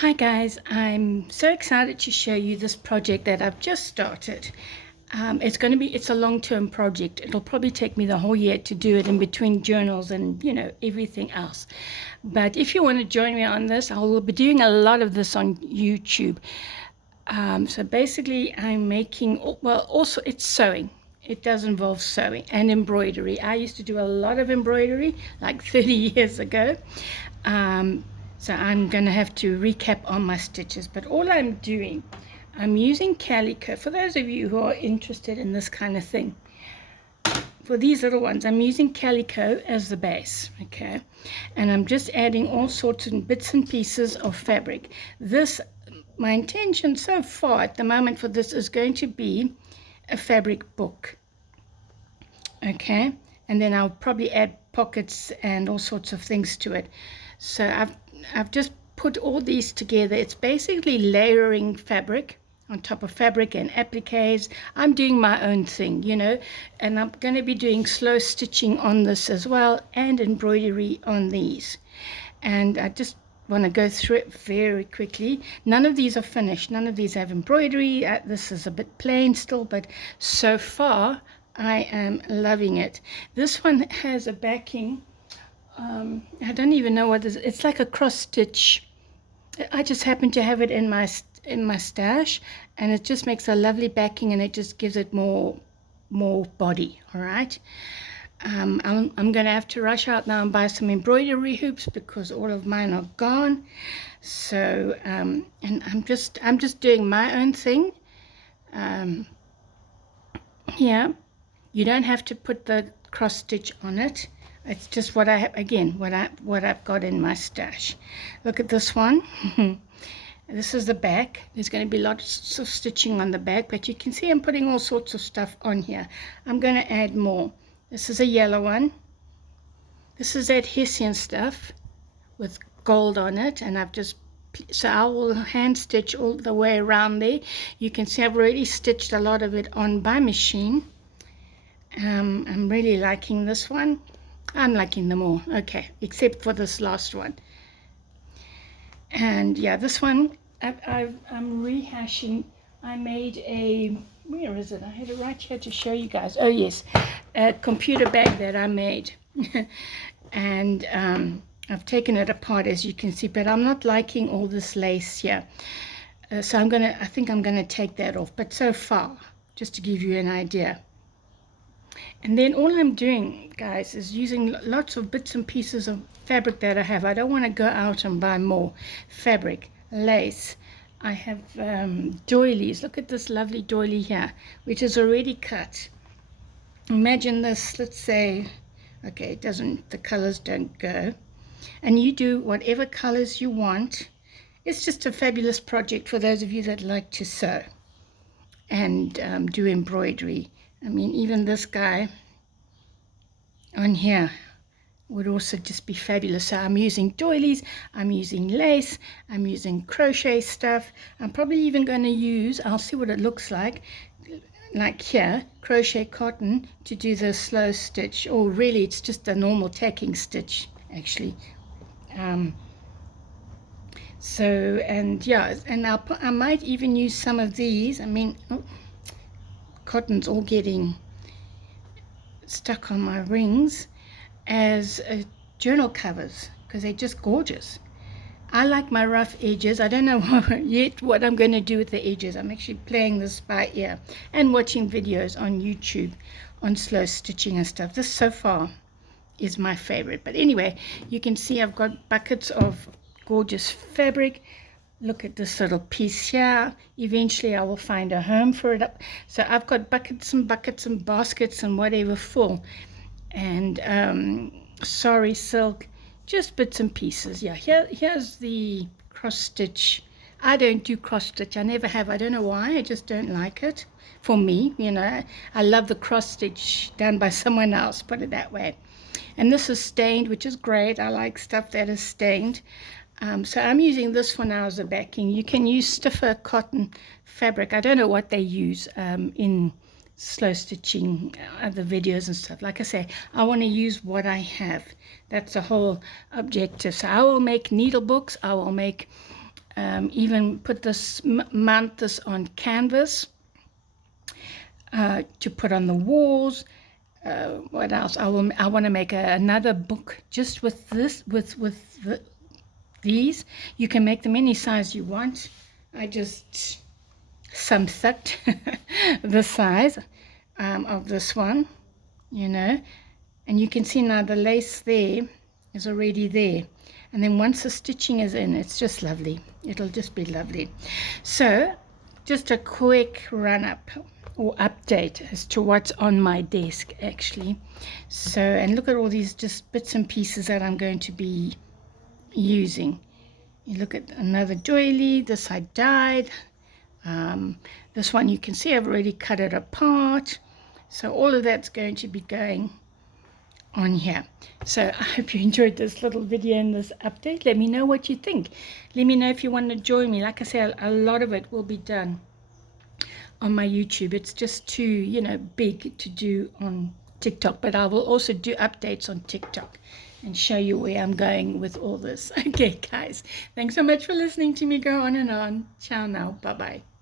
Hi guys, I'm so excited to show you this project that I've just started. It's a long-term project. It'll probably take me the whole year to do it in between journals and, everything else. But if you want to join me on this, I will be doing a lot of this on YouTube. So basically I'm making, well, also it's sewing. It does involve sewing and embroidery. I used to do a lot of embroidery like 30 years ago. So I'm going to have to recap on my stitches. But all I'm doing, I'm using calico. For those of you who are interested in this kind of thing, for these little ones, I'm using calico as the base, okay? And I'm just adding all sorts of bits and pieces of fabric. My intention so far at the moment for this is going to be a fabric book, okay? And then I'll probably add pockets and all sorts of things to it. So I've just put all these together. It's basically layering fabric on top of fabric and appliques. I'm doing my own thing, and I'm going to be doing slow stitching on this as well and embroidery on these. And I just want to go through it very quickly. None of these are finished. None of these have embroidery. This is a bit plain still, but so far I am loving it. This one has a backing. I don't even know what this is. It's like a cross stitch. I just happen to have it in my stash, and it just makes a lovely backing, and it just gives it more body. All right. I'm going to have to rush out now and buy some embroidery hoops because all of mine are gone. So and I'm just doing my own thing. Here, you don't have to put the cross stitch on it. It's just what I have, again, what I've got in my stash. Look at this one. This is the back. There's going to be lots of stitching on the back, but you can see I'm putting all sorts of stuff on here. I'm going to add more. This is a yellow one. This is that Hessian stuff with gold on it, and so I will hand stitch all the way around there. You can see I've already stitched a lot of it on by machine. I'm really liking this one. I'm liking them all, okay, except for this last one. And yeah, this one I'm rehashing. I made where is it? I had it right here to show you guys. Oh yes, a computer bag that I made. And I've taken it apart, as you can see, but I'm not liking all this lace here. So I think I'm gonna take that off. But so far, just to give you an idea. And then all I'm doing, guys, is using lots of bits and pieces of fabric that I have. I don't want to go out and buy more fabric, lace. I have doilies. Look at this lovely doily here, which is already cut. Imagine this, let's say, okay, the colors don't go. And you do whatever colors you want. It's just a fabulous project for those of you that like to sew and do embroidery. I mean, even this guy on here would also just be fabulous. So I'm using doilies, I'm using lace, I'm using crochet stuff. I'm probably even going to use, I'll see what it looks like here, crochet cotton to do the slow stitch. Or really, it's just a normal tacking stitch, actually. So, and yeah, and I might even use some of these. I mean, cotton's all getting stuck on my rings as journal covers because they're just gorgeous. I like my rough edges. I don't know yet what I'm going to do with the edges. I'm actually playing this by ear and watching videos on YouTube on slow stitching and stuff. This so far is my favorite. But anyway, you can see I've got buckets of gorgeous fabric. Look at this little piece here. Eventually I will find a home for it. So I've got buckets and buckets and baskets and whatever full. And sorry, silk, just bits and pieces. Yeah, here's the cross stitch. I don't do cross stitch. I never have. I don't know why. I just don't like it. For me, I love the cross stitch done by someone else, put it that way. And this is stained, which is great. I like stuff that is stained. So I'm using this for now as a backing. You can use stiffer cotton fabric. I don't know what they use in slow stitching other videos and stuff. Like I say, I want to use what I have. That's the whole objective. So I will make needle books. I will make even put this, mount this on canvas to put on the walls. What else? I want to make another book just with this, these. You can make them any size you want. I just thumped the size of this one, you know, and you can see now the lace there is already there. And then once the stitching is in, it's just lovely. It'll just be lovely. So just a quick run up or update as to what's on my desk actually. So, and look at all these just bits and pieces that I'm going to be using. You look at another doily. This I dyed. This one you can see I've already cut it apart. So all of that's going to be going on here. So I hope you enjoyed this little video and this update. Let me know what you think. Let me know if you want to join me. Like I said, a lot of it will be done on my YouTube. It's just too, you know, big to do on TikTok, but I will also do updates on TikTok and show you where I'm going with all this. Okay, guys, thanks so much for listening to me go on and on. Ciao now. Bye-bye.